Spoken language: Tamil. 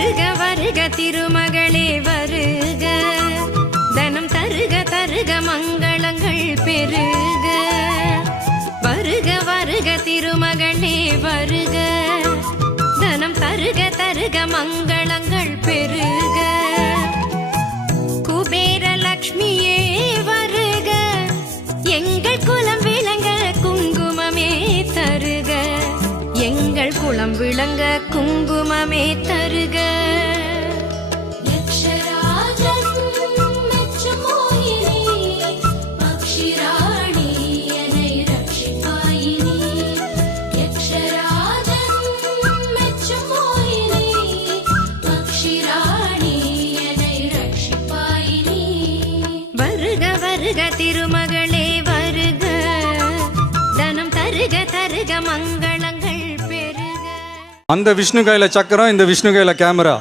வருக வருக திருமகளே வருக, தனம் தருக தருக மங்களங்கள் பெருக. வருக வருக திருமகளே வருக, தனம் தருக தருக மங்களங்கள் பெருக. குபேர லக்ஷ்மியே வருக, எங்கள் குலம் விளங்க குங்குமமே தருக, எங்கள் குலம் விளங்க குங்குமமே தருக. திருமகளே வருக, தனம் தருக தருக மங்களங்கள் பெருக. அந்த விஷ்ணு கையில சக்கரம், இந்த விஷ்ணு கையில கேமரா.